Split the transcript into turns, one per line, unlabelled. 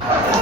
Thank you.